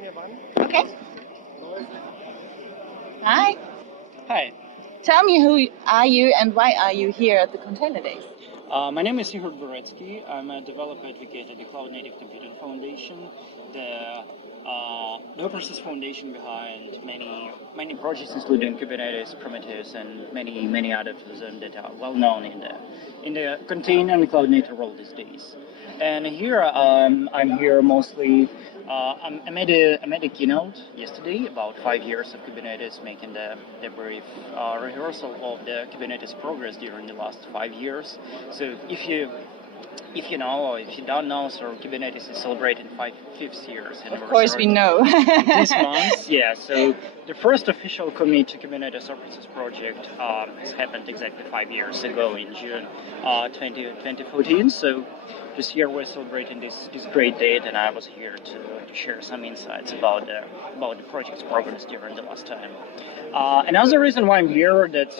Okay. Hi. Hi, Tell me, who are you and why are you here at the Container Days? my name is Ihor Dvoretskyi. I'm a developer advocate at the Cloud Native Computing Foundation, the open source foundation behind many projects, including Kubernetes, Prometheus, and many others that are well known in the container and cloud native world these days. And here I'm here mostly. I made a keynote yesterday about 5 years of Kubernetes, making the brief rehearsal of the Kubernetes progress during the last 5 years. So if you know or if you don't know, so Kubernetes is celebrating fifth years anniversary. Of course, we know. This month, yeah. So the first official commit to Kubernetes open source project has happened exactly 5 years ago in June 2014. So this year we're celebrating this great date, and I was here to share some insights about the project's progress during the last time. Another reason why I'm here that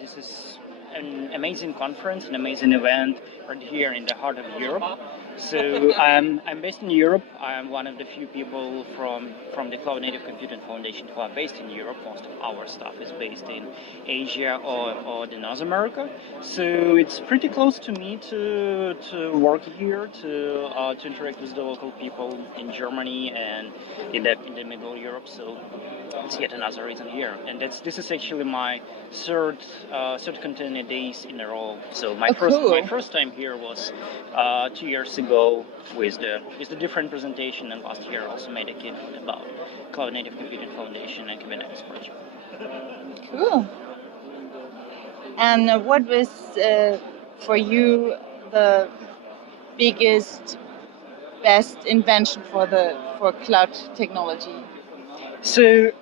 this is an amazing conference, an amazing event right here in the heart of Europe. So I'm based in Europe. I'm one of the few people from the Cloud Native Computing Foundation who are based in Europe. Most of our staff is based in Asia or the North America. So it's pretty close to me to work here, to interact with the local people in Germany and in the Middle Europe. So it's yet another reason here, and this is actually my third Container Days in a row. So my first time here was 2 years ago with the different presentation, and last year I also made a keynote about Cloud Native Computing Foundation and Kubernetes project. Cool. And what was for you the biggest, best invention for cloud technology? So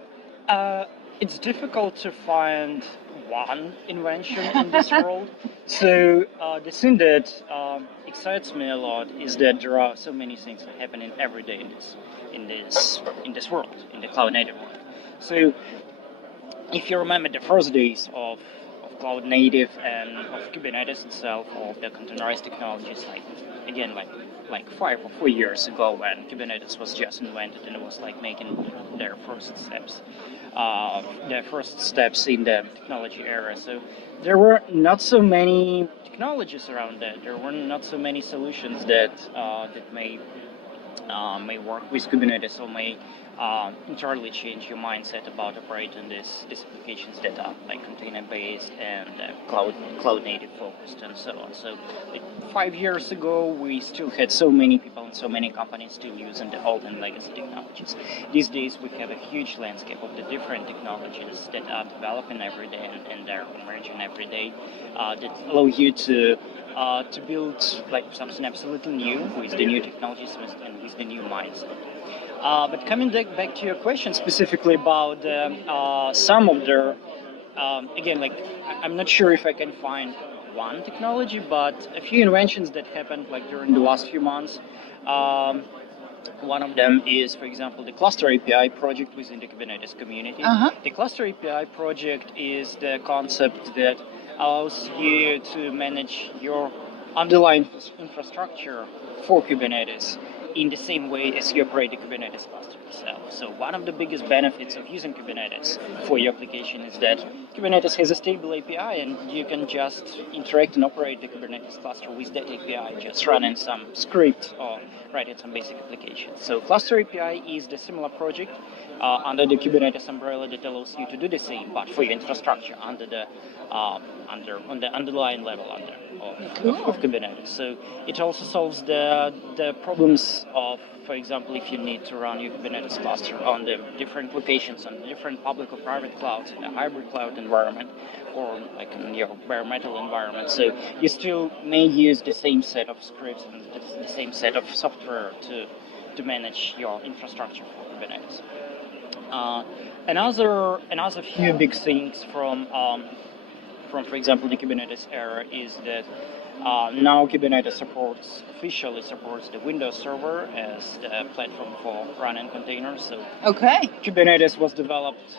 it's difficult to find one invention in this world. So the thing that excites me a lot is that there are so many things happening every day in this world, in the cloud native world. So if you remember the first days of cloud native and of Kubernetes itself, of the containerized technologies, like 5 or 4 years ago when Kubernetes was just invented and it was like making their first steps in the technology era. So there were not so many technologies around that. There were not so many solutions that may work with Kubernetes or may entirely change your mindset about operating these applications that are like container based and cloud native focused and so on. So 5 years ago we still had so many people and so many companies still using the old and legacy technologies. These days we have a huge landscape of the different technologies that are developing every day and they're emerging every day that allow you to build like something absolutely new with the new technologies and with the new mindset. But coming back to your question specifically about some of their, again, like I'm not sure if I can find one technology, but a few inventions that happened like during the last few months. One of them is, for example, the Cluster API project within the Kubernetes community. The Cluster API project is the concept that allows you to manage your underlying infrastructure for Kubernetes in the same way as you operate the Kubernetes cluster itself. So one of the biggest benefits of using Kubernetes for your application is that Kubernetes has a stable API and you can just interact and operate the Kubernetes cluster with that API, just running some script or writing some basic applications. So Cluster API is the similar project under the Kubernetes umbrella that allows you to do the same, but for your infrastructure on the underlying level of Kubernetes. So it also solves the problems of, for example, if you need to run your Kubernetes cluster on the different locations, on the different public or private clouds in a hybrid cloud environment, or like in your bare metal environment. So you still may use the same set of scripts and the same set of software to manage your infrastructure for Kubernetes. Another few big things from, for example, the Kubernetes era is that now Kubernetes officially supports the Windows Server as the platform for running containers. So Kubernetes was developed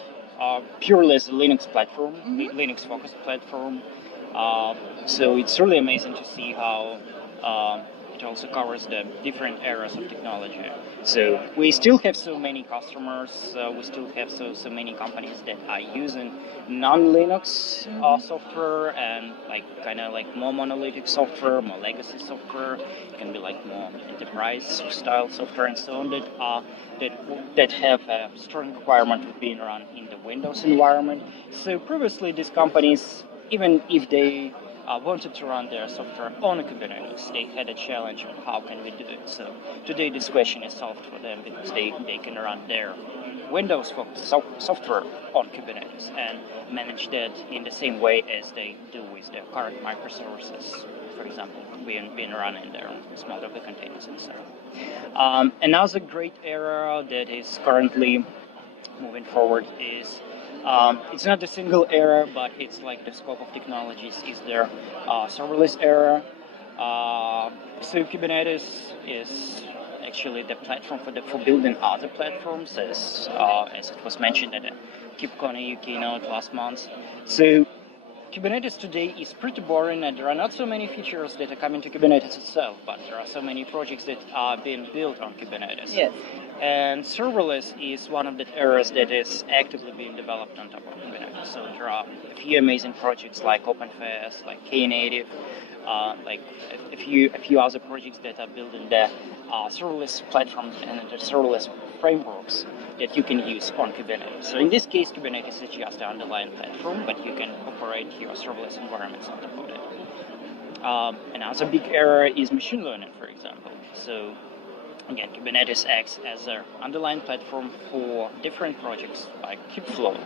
purely as a Linux platform, Linux-focused platform. So it's really amazing to see how it also covers the different areas of technology. So we still have so many customers, we still have so many companies that are using non-Linux software and like kind of like more monolithic software, more legacy software. It can be like more enterprise style software and so on that have a strong requirement of being run in the Windows environment. So previously, these companies, even if they wanted to run their software on Kubernetes, they had a challenge of how can we do it. So today this question is solved for them because they can run their Windows software on Kubernetes and manage that in the same way as they do with their current microservices, for example, being run in their small Docker containers and so on. Another great area that is currently moving forward is it's not a single era, but it's like the scope of technologies is their serverless era. So Kubernetes is actually the platform for building other platforms, as it was mentioned at the KubeCon EU keynote last month. So Kubernetes today is pretty boring, and there are not so many features that are coming to Kubernetes itself, but there are so many projects that are being built on Kubernetes. Yes. And serverless is one of the areas that is actively being developed on top of Kubernetes. So there are a few amazing projects like OpenFast, like Knative, like a few other projects that are building the serverless platforms and the serverless frameworks that you can use on Kubernetes. So in this case, Kubernetes is just the underlying platform, but you can operate your serverless environments on top of it. Another big area is machine learning, for example. So again, Kubernetes acts as an underlying platform for different projects like Kubeflow,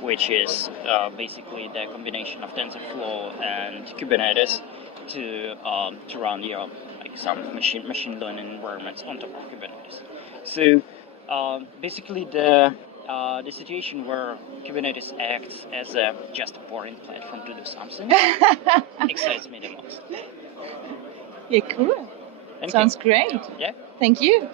which is basically the combination of TensorFlow and Kubernetes to run your like some machine learning environments on top of Kubernetes. So basically the situation where Kubernetes acts as just a boring platform to do something excites me the most. Yeah, cool. Thank Sounds you. great. Yeah. Thank you.